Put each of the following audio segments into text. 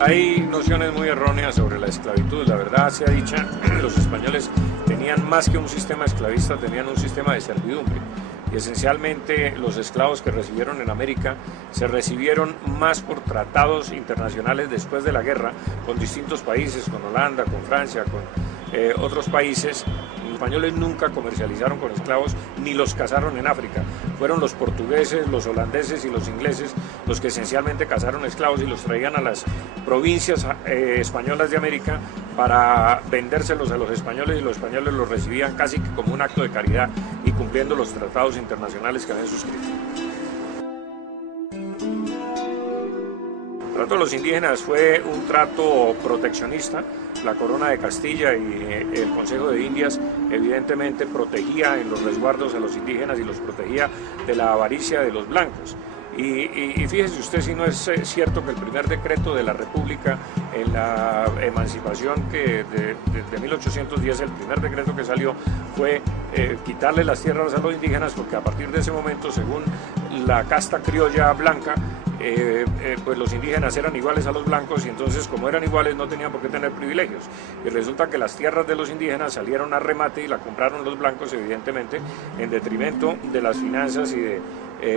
Hay nociones muy erróneas sobre la esclavitud. La verdad sea dicha, los españoles tenían más que un sistema esclavista, tenían un sistema de servidumbre. Y esencialmente los esclavos que recibieron en América se recibieron más por tratados internacionales después de la guerra con distintos países, con Holanda, con Francia, con otros países. Los españoles nunca comercializaron con esclavos ni los cazaron en África. Fueron los portugueses, los holandeses y los ingleses los que esencialmente cazaron esclavos y los traían a las provincias españolas de América para vendérselos a los españoles, y los españoles los recibían casi que como un acto de caridad y cumpliendo los tratados internacionales que habían suscrito. El trato de los indígenas fue un trato proteccionista. La Corona de Castilla y el Consejo de Indias evidentemente protegía en los resguardos a los indígenas y los protegía de la avaricia de los blancos. Y fíjese usted si no es cierto que el primer decreto de la República en la emancipación de 1810, el primer decreto que salió fue quitarle las tierras a los indígenas, porque a partir de ese momento, según la casta criolla blanca, pues los indígenas eran iguales a los blancos, y entonces, como eran iguales, no tenían por qué tener privilegios. Y resulta que las tierras de los indígenas salieron a remate y la compraron los blancos, evidentemente en detrimento de las finanzas y de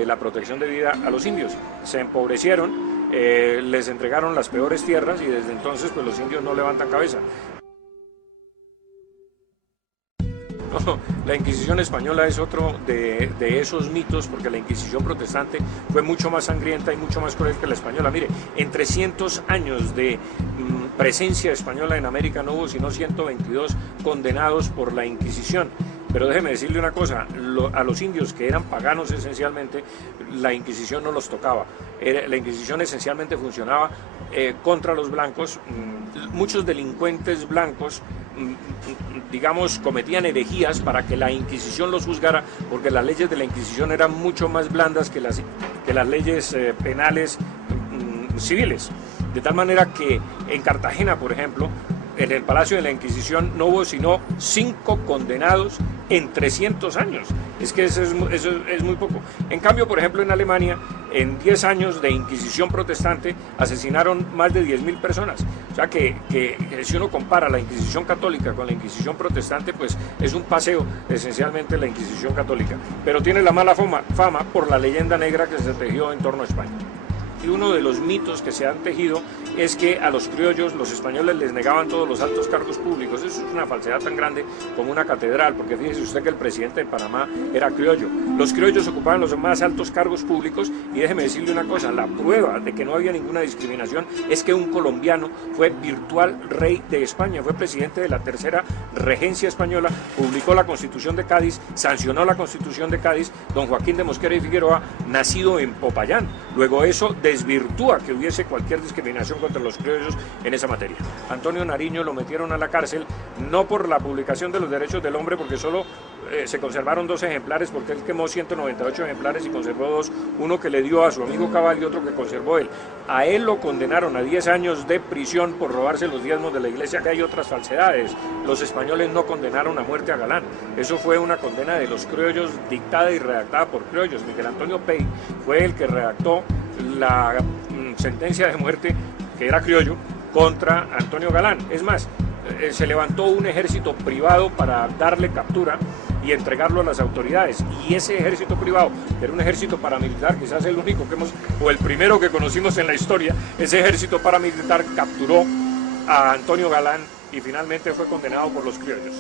la protección de vida a los indios. Se empobrecieron, les entregaron las peores tierras, y desde entonces pues los indios no levantan cabeza. No, la Inquisición española es otro de esos mitos, porque la Inquisición protestante fue mucho más sangrienta y mucho más cruel que la española. Mire, en 300 años de presencia española en América no hubo sino 122 condenados por la Inquisición. Pero déjeme decirle una cosa, a los indios, que eran paganos esencialmente, la Inquisición no los tocaba. La Inquisición esencialmente funcionaba contra los blancos. Muchos delincuentes blancos, digamos, cometían herejías para que la Inquisición los juzgara, porque las leyes de la Inquisición eran mucho más blandas que las leyes penales civiles. De tal manera que en Cartagena, por ejemplo, en el Palacio de la Inquisición no hubo sino 5 condenados en 300 años. Es que eso es muy poco. En cambio, por ejemplo, en Alemania, en 10 años de Inquisición protestante, asesinaron más de 10.000 personas. O sea que si uno compara la Inquisición católica con la Inquisición protestante, pues es un paseo esencialmente la Inquisición católica. Pero tiene la mala fama por la leyenda negra que se tejió en torno a España. Y uno de los mitos que se han tejido es que a los criollos los españoles les negaban todos los altos cargos públicos. Eso es una falsedad tan grande como una catedral, porque fíjese usted que el presidente de Panamá era criollo. Los criollos ocupaban los más altos cargos públicos, y déjeme decirle una cosa, la prueba de que no había ninguna discriminación es que un colombiano fue virtual rey de España, fue presidente de la tercera regencia española, publicó la Constitución de Cádiz, sancionó la Constitución de Cádiz, don Joaquín de Mosquera y Figueroa, nacido en Popayán. Luego eso desvirtúa que hubiese cualquier discriminación contra los criollos en esa materia. Antonio Nariño lo metieron a la cárcel, no por la publicación de los derechos del hombre, porque solo se conservaron 2 ejemplares, porque él quemó 198 ejemplares y conservó 2, uno que le dio a su amigo Cabal y otro que conservó él. A él lo condenaron a 10 años de prisión por robarse los diezmos de la iglesia, que hay otras falsedades. Los españoles no condenaron a muerte a Galán, eso fue una condena de los criollos dictada y redactada por criollos. Miguel Antonio Pey fue el que redactó la sentencia de muerte, que era criollo, contra Antonio Galán. Es más, se levantó un ejército privado para darle captura y entregarlo a las autoridades, y ese ejército privado era un ejército paramilitar, quizás el único que o el primero que conocimos en la historia. Ese ejército paramilitar capturó a Antonio Galán y finalmente fue condenado por los criollos.